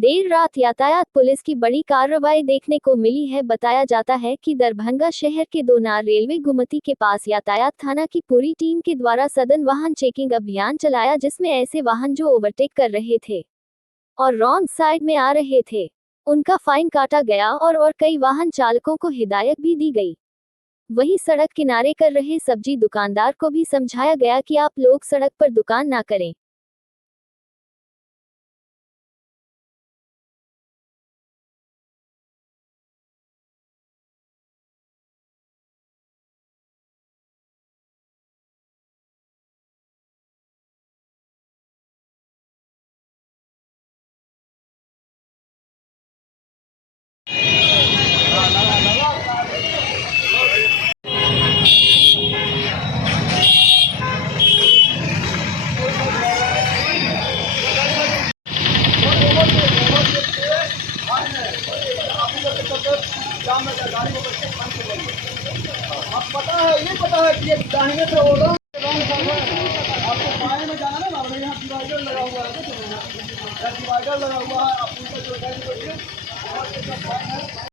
देर रात यातायात पुलिस की बड़ी कार्रवाई देखने को मिली है। बताया जाता है कि दरभंगा शहर के दोनार रेलवे गुमती के पास यातायात थाना की पूरी टीम के द्वारा सघन वाहन चेकिंग अभियान चलाया, जिसमें ऐसे वाहन जो ओवरटेक कर रहे थे और रॉन्ग साइड में आ रहे थे उनका फाइन काटा गया और कई वाहन चालकों को हिदायत भी दी गई। वहीं सड़क किनारे कर रहे सब्जी दुकानदार को भी समझाया गया कि आप लोग सड़क पर दुकान ना करें। आप पता है, ये पता है कि ये दाहिने से हो रहा आपको बाएं में जाना ना, यहाँ डिवाइडर लगा हुआ है, डिवाइडर लगा हुआ है, आप